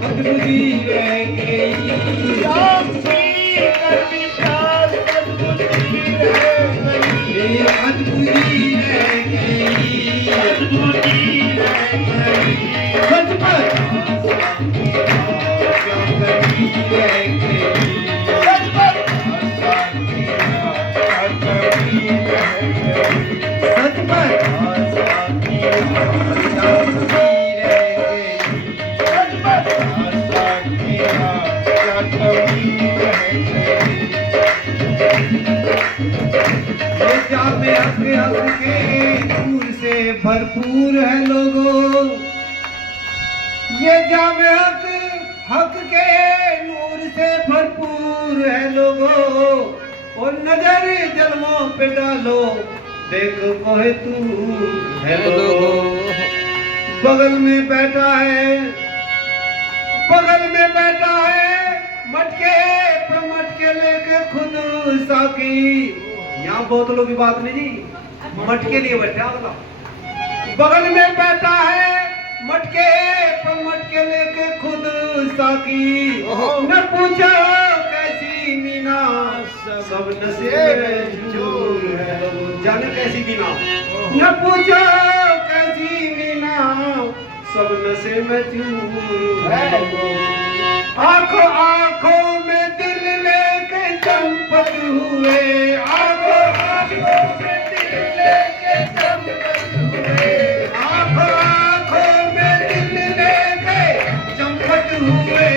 अधूरी रह गई। राम की करनी प्यास अधूरी रह गई। अधूरी रह गई। अधूरी रह गई। सच पर क्या कमी रह गई। सच पर आशा की क्या कमी रह गई। सच पर आशा की क्या कमी रह गई। सच पर आशा की क्या कमी रह गई। ये जामे हक हक के नूर से भरपूर है लोगों। ये जामे हक के नूर से भरपूर है लोगों। और नजर जलवों पे डालो देखो कोहे तू है लोगों। बगल में बैठा है, बगल में बैठा है मटके पे मटके लेके खुद साकी। यहाँ बोतलों की बात नहीं जी, मटके लिए बैठा अगला। बगल में बैठा है मटके पे मटके लेके खुद साकी। न पूछो कैसी मीना सब नशे में चूर है। जाने कैसी मीना, न पूछो कैसी मीना सब नशे में चूर है। आंखों आंखों में दिल लेके चंपत हुए। आंखों आंखों में दिल लेके चंपत हुए। आंखों आंखों में दिल लेके चंपत हुए।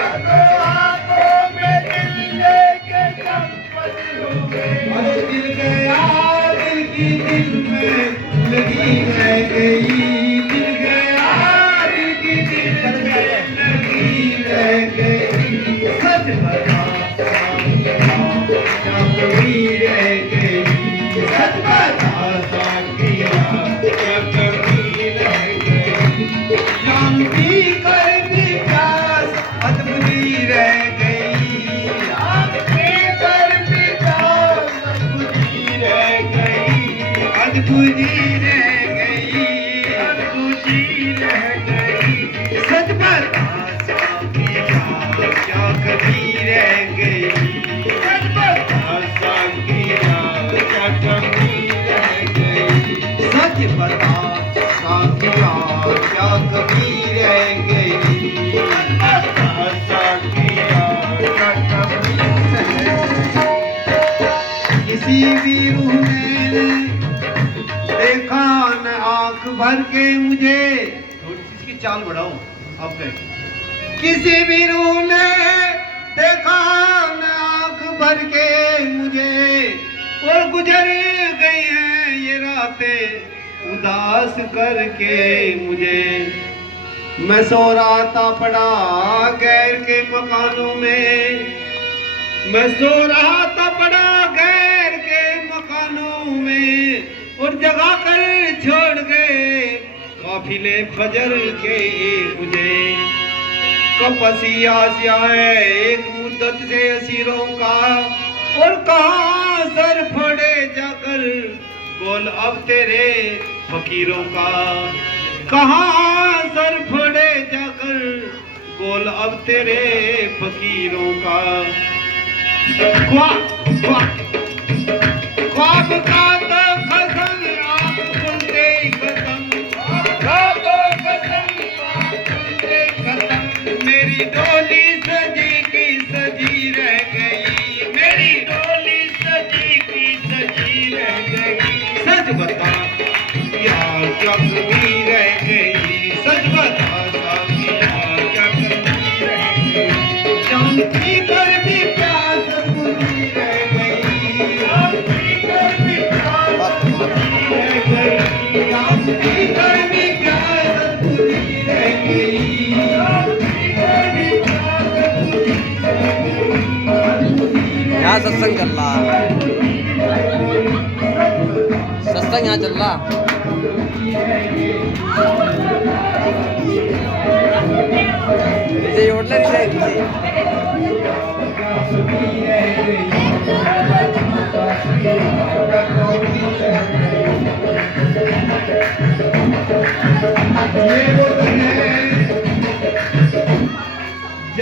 आंखों आंखों में दिल लेके चंपत हुए। अरे दिल गया दिल की दिल में लगी रह गई। दिल गया दिल की दिल में लगी रह गई। सच बता क्या कमी रह गई। सच बता क्या कमी रह गई। जानती कर भी प्यास अधूरी रह गई। आपकी कर भी प्यास अधूरी रह गई। अधूरी रह गई। अधूरी रह गई। सच बता क्या कमी रह गई। सच पर आशा की क्या कमी रह गई। सच बता साथिया क्या कमी रह गई। आशा की क्या कमी रह गई। किसी भी रूह ने देखा न आंख भर के मुझे। थोड़ी सी इसकी चाल बढ़ाओ अब कहें। किसी भी रूह ने देखा न आंख भर के मुझे। और गुजर गई हैं ये रातें उदास करके मुझे। मैं सो रहा था पड़ा गैर के मकानों में। मैं सो रहा था पड़ा गैर के मकानों में। और जगा कर छोड़ गए काफिले फजर के मुझे। कपसिया है एक मुद्दत से असीरों का। और कहाँ सर फोड़े जाकर बोल अब तेरे फकीरों का। कहाँ सर फोड़े जाकर बोल अब तेरे फकीरों का। ख्वाब का तो खत्म आप सुनते ही खत्म। ख्वाब तो खत्म आप सुनते ही खत्म। मेरी डोली सजी की सजी रह गई। मेरी डोली सजी की सजी रह गई। सच बता यार क्या कमी रह गई। सच बता यार क्या कमी रह गई। जानती कर भी प्यास पूरी रह गई। जानती कर भी प्यास पूरी रह गई। जानती कर भी प्यास पूरी रह गई। जानती कर भी प्यास पूरी रह गई। यहाँ सत्संग चल रहा है। सत्संग यहाँ चल रहा। विजय होटल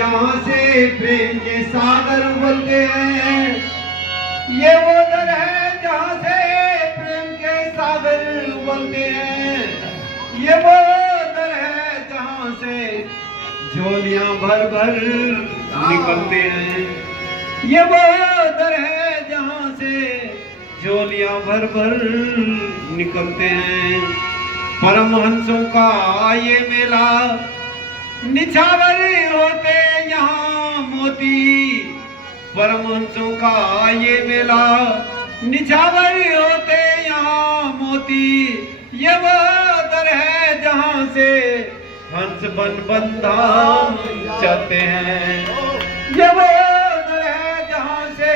जहाँ से प्रेम के सागर उबलते हैं, ये वो दर है जहाँ से प्रेम के सागर उबलते हैं, ये वो दर है जहाँ से झोलियां भर भर निकलते हैं, ये वो दर है जहाँ से झोलियां भर भर निकलते हैं। परमहंसों का ये मेला, निछावर होते यहाँ मोती, परमहंसों का ये मेला, निछावर होते यहाँ मोती, ये वो दर है जहाँ से हंस बन बंधा चलते हैं, ये वो दर है जहाँ से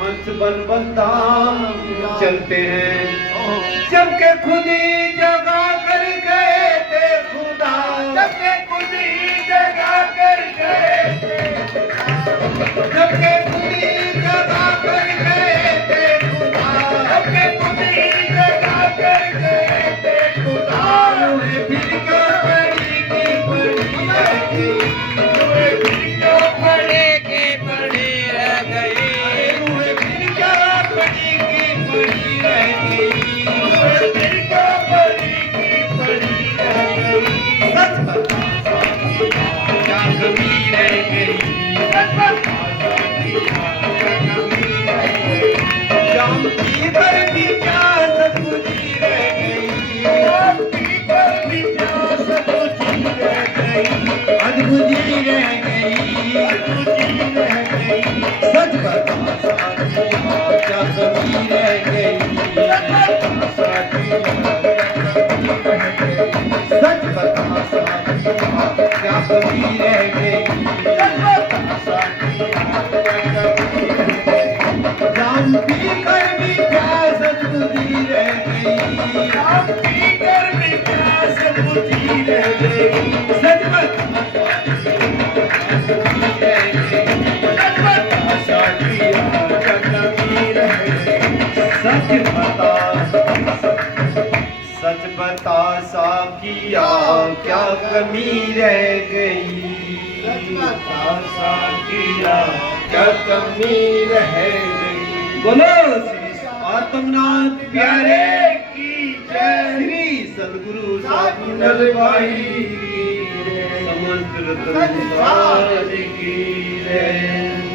हंस बन बंधा चलते हैं। जबकि खुद ही जगा कर गए थे खुदा, जबकि खुद ही जगा कर गए थे, जबकि खुद ही जगा कर गए थे खुदा, जबकि खुद ही जगा कर गए थे खुदा, उन्हें फिर क्यों पड़ी की पड़ी रह गई, उन्हें फिर क्यों पड़े की पड़ी रह गई, उन्हें फिर क्यों पड़ी की पड़ी रह गई, उन्हें फिर क्यों पड़ी की पड़ी रह गई। सच बता क्या कमी रह गई, सच बता क्या कमी रह गई, शाम की पर भी प्यास बुझी रह गई, शाम की पर भी प्यास बुझी रह गई, आज बुझी रह गई, बुझी रह गई। सच बता साथिया क्या कमी रह गई, सच बता साथिया क्या कमी रह गई, जाम पी कर भी प्यास बुझी रह गई, जाम पी कर भी प्यास बुझी रह गई। सच बता सच बता साकिया क्या कमी रह गई, सच बता साकिया क्या कमी रह गई। बोलो श्री आत्मनाथ प्यारे की जय, श्री सदगुरु साधु भाई समस्त रतन की जय।